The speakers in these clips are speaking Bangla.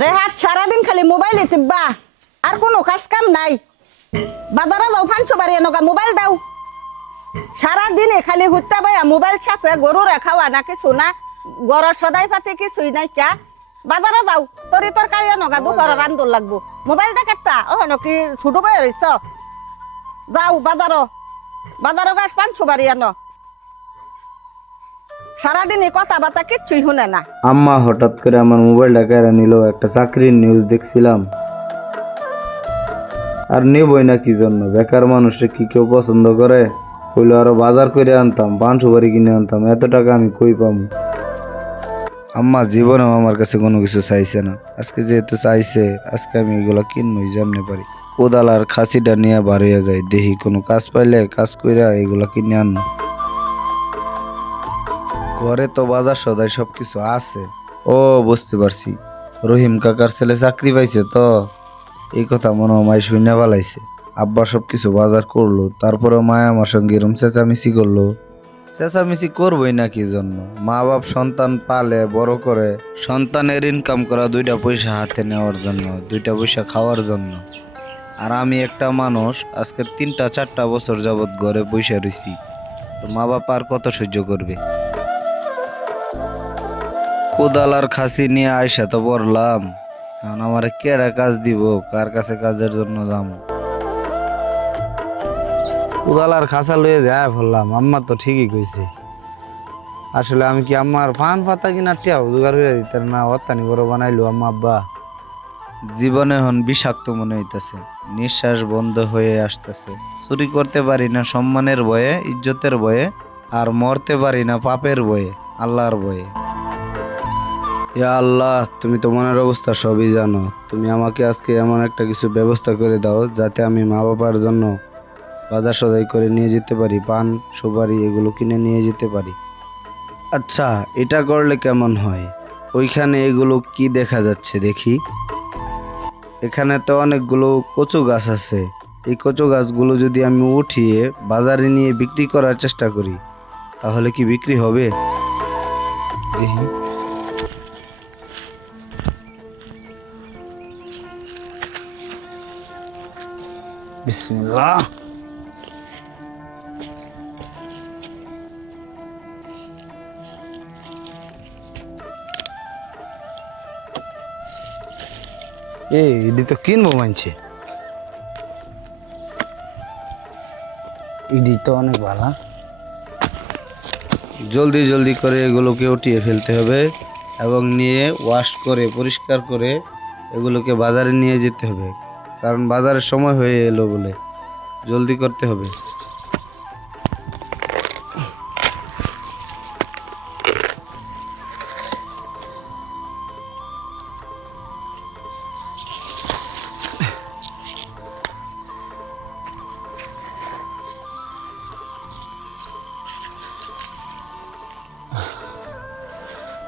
রেহাত সারাদিন খালি মোবাইলে টিপবা। আর কোনো কাজ কাম নাই। বাজারে যাও ফানছো বাড়ি এনেকা মোবাইল দাও। সারাদিনে খালি হুত্তা বাইয়া মোবাইল চাপে গরু খাওয়া না কিছু না গড়ের সদাই পাতে কিছুই নাই ক্যা। বাজারে যাও, তরি তরকারি এনেকা দুপুর রান্ধন লাগবো। মোবাইল দেখাতা ও কি ছুটো বয়ে রইছ? যাও বাজারও বাজারও গাছ পানছো বাড়ি আনো। সারাদিনে কথা বার্তা কিচ্ছুই শুনে না। আম্মা হঠাৎ করে আমার মোবাইলটা কেড়ে নিল, একটা চাকরির নিউজ দেখছিলাম। আর নেবই না কি জন্য? বেকার মানুষে কি কেউ পছন্দ করে? হইল আরও বাজার করে আনতাম, পান সুপারি কিনে আনতাম, এত টাকা আমি কই পাবো আম্মা জীবনেও আমার কাছে কোনো কিছু চাইছে না। আজকে যেহেতু চাইছে, আজকে আমি এগুলো কিনবই, জানতে পারি। কোদাল আর খাসিটা নিয়ে বার হয়ে যায়, দেখি কোনো কাজ পাইলে কাজ কইরা এগুলো কিনে আন ঘরে তো বাজার সদাই সব কিছু আছে। ও, বুঝতে পারছি। রহিম কাকার ছেলে চাকরি পাইছে তো? এই কথা মনে হয় মায় শুনে পালাইছে আব্বা সব কিছু বাজার করল তারপরে মায় আমার সঙ্গে এরম চেঁচামেচি করল। চেঁচামেচি করবোই না কি জন্য? মা বাপ সন্তান পালে, বড় করে, সন্তানের ইনকাম করা দুইটা পয়সা হাতে নেওয়ার জন্য, দুইটা পয়সা খাওয়ার জন্য। আর আমি একটা মানুষ, আজকে তিনটা চারটা বছর যাবৎ ঘরে বসে রয়েছি তো মা বাপ আর কত সহ্য করবে? কোদাল আর খাসি নিয়ে আইসা তো বললাম এখন আমার কেডা কাজ দিব? কার কাছে কাজের জন্য যাম? কোদাল আর খাসা লয়ে যায় বললাম আম্মা তো ঠিকই কইছে। আসলে আমি কি আম্মার ফান পাতা কিনা টিয়াও জোগাড় হয়ে দিতে না? অত্যানি বড় বানাইলো আম্মা আব্বা। জীবনে হন বিষাক্ত মনে হইতেছে। নিঃশ্বাস বন্ধ হয়ে আসতেছে। চুরি করতে পারি না সম্মানের ভয়ে, ইজ্জতের ভয়ে, আর মরতে পারি না পাপের ভয়ে, আল্লাহর ভয়ে। ইয়া আল্লাহ, তুমি তো মনের অবস্থা সবই জানো। তুমি আমাকে আজকে এমন একটা কিছু ব্যবস্থা করে দাও যাতে আমি মা বাবার জন্য বাজার সদাই করে নিয়ে যেতে পারি, পান, সুপারি এগুলো কিনে নিয়ে যেতে পারি। আচ্ছা এটা করলে কেমন হয়? ওইখানে এগুলো কি দেখা যাচ্ছে দেখি? এখানে তো অনেকগুলো কচু গাছ আছে। এই কচু গাছগুলো যদি আমি উঠিয়ে বাজারে নিয়ে বিক্রি করার চেষ্টা করি, তাহলে কি বিক্রি হবে? দেখি। বিসমিল্লাহ এই ইডি তো কিনবো মানছে। ইডি তো অনেক ভালো। জলদি জলদি করে এগুলোকে উঠিয়ে ফেলতে হবে এবং নিয়ে ওয়াশ করে, পরিষ্কার করে এগুলোকে বাজারে নিয়ে যেতে হবে। কারণ বাজারের সময় হয়ে এলো বলে। জলদি করতে হবে।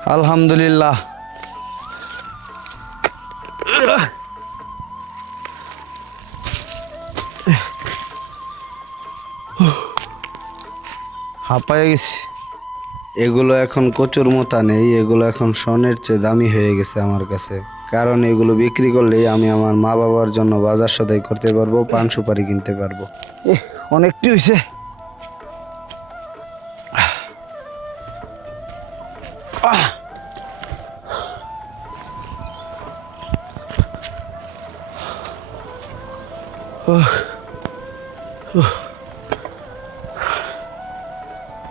আলহামদুলিল্লাহ। হাঁপায়ে গেছি। এগুলো এখন কচুর মোতা নেই, এগুলো এখন স্বর্ণের চেয়ে দামি হয়ে গেছে আমার কাছে। কারণ এগুলো বিক্রি করলেই আমি আমার মা বাবার জন্য বাজার সদাই করতে পারব, পান সুপারি কিনতে পারব। অনেকটি হয়েছে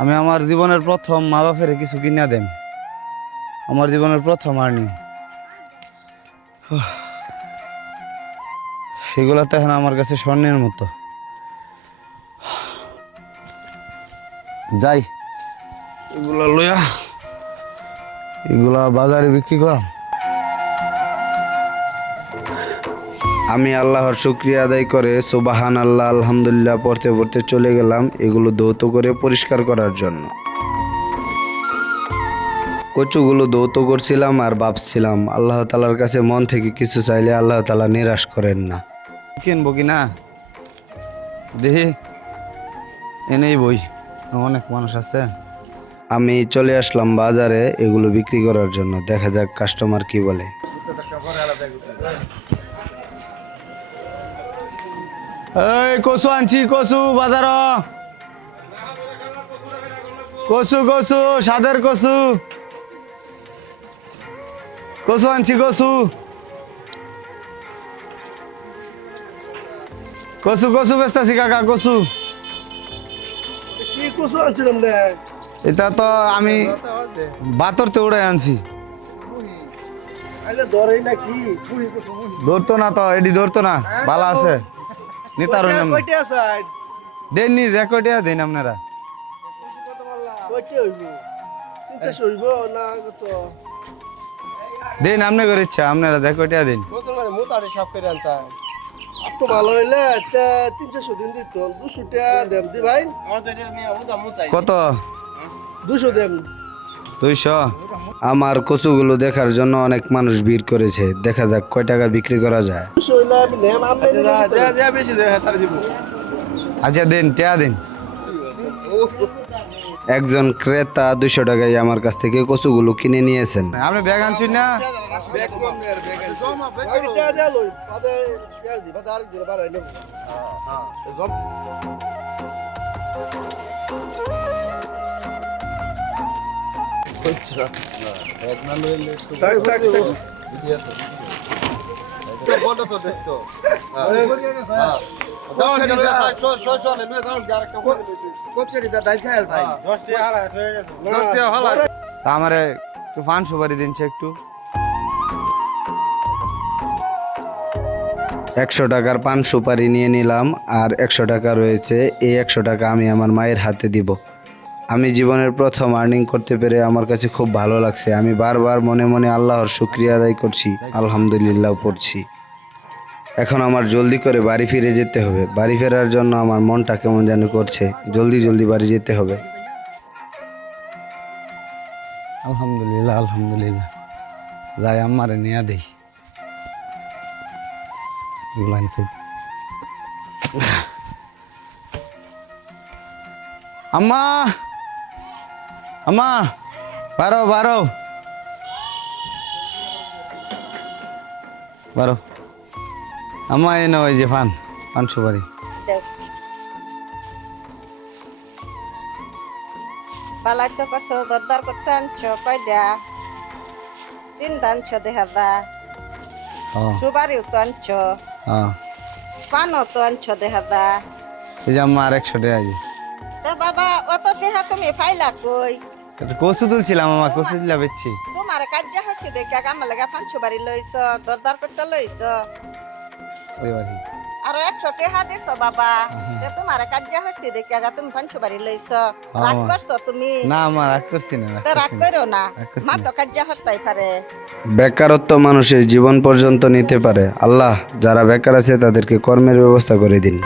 আমি আমার জীবনের প্রথম মা বাপের কিছু কিনা দেন আমার জীবনের প্রথম আর্নি। এগুলা তো এখন আমার কাছে স্বর্ণের মতো। যাই, এগুলা লইয়া, এগুলা বাজারে বিক্রি করাম। আমি আল্লাহর শুক্রিয়া আদায় করে সুবাহান আল্লাহ আলহামদুলিল্লাহ পড়তে পড়তে চলে গেলাম এগুলো দৌত করে পরিষ্কার করার জন্য। কচুগুলো দৌত করছিলাম আর ভাবছিলাম আল্লাহ তালার কাছে মন থেকে কিছু চাইলে আল্লাহ তালা নিরাশ করেন না। কিনবো কি না? দেখি। এনেই বই। অনেক মানুষ আছে। আমি চলে আসলাম বাজারে এগুলো বিক্রি করার জন্য। দেখা যাক কাস্টমার কি বলে। এই কচু আনছি কচু বাজার। কচু কচু সাদের কচু। কচু আনছি কচু। কচু কচু বেচতেছি কাকা কচু। কি কুসু আনছিলাম রে এটা তো আমি বাতরতে উড়ে আনছি। আইলে ধরে না কি পুরি কুসু মুহি ধরতো না তো এডি ধরতো না ভালো আছে। নিতার হইলাম না। কইতে আছে? দেন নি যে কয়টা দেন আপনারা। কইতে হইব? তিনশো হইব না কত? দেন আপনি করে ইচ্ছা আপনারা যে কয়টা দেন। মানে একটু ভালো হইলে তে তিনশো দিন দিত। দুশো টাকা দেম দি ভাই। কত? দুশো দেম। দুইশো আমার কচুগুলো দেখার জন্য অনেক মানুষ ভিড় করেছে। দেখা যাক কয় টাকা বিক্রি করা যায়। দুশো আচ্ছা দেন, টেয়া দিন। একজন ক্রেতা দুইশো টাকায় আমার কাছ থেকে কচুগুলো কিনে নিয়েছেন। আপনি ব্যাগ আনছুন না? আমারে পান সুপারি দিনছে একটু। একশো টাকার পান সুপারি নিয়ে নিলাম, আর একশো টাকা রয়েছে, এই একশো টাকা আমি আমার মায়ের হাতে দিব। আমি জীবনের প্রথম আর্নিং করতে পেরে আমার কাছে খুব ভালো লাগছে। আমি বারবার মনে মনে আল্লাহর শুক্রিয়া আদায় করছি। আলহামদুলিল্লাহ পড়ছি। এখন আমার জলদি করে বাড়ি ফিরে যেতে হবে। বাড়ি ফেরার জন্য আমার মনটা কেমন যেন করছে। জলদি জলদি বাড়ি যেতে হবে। আলহামদুলিল্লাহ আলহামদুলিল্লাহ। যাই আমার নিয়ে দেই। আম্মা! আম্মা বারো বারো। বারো। আম্মা এই নাও এই যে ফান পান সুপারি। পালাই তো কষ্ট দরদার করতে আনছো কয়টা তিনটা আনছো দেখা যা সুপারিও তো আনছো। পানও তো আনছো দেখা যা এই যে আম্মা আর একশো টাকা তো বাবা অত টেহা তুমি পাইলা কই? কচু তুলছিলাম আমা কচু দিলা বেচছি। তোমার কাজ হচ্ছে দেখে আমার লাগা পাঁচশো বাড়ি লইছ দরদার করতে লইছ। ওই বাড়ি। আর একশো টেহা দিছ বাবা। তে তোমার কাজ হচ্ছে দেখে তুমি পাঁচশো বাড়ি লইছ। রাগ। করছ তুমি? না আমার রাগ করছি না রাগ। করো না। মা তো কাজ হস্তাই পারে। বেকারত্ব মানুষের জীবন পর্যন্ত নিতে পারে। আল্লাহ যারা বেকার আছে তাদেরকে কর্মের ব্যবস্থা করে দিন।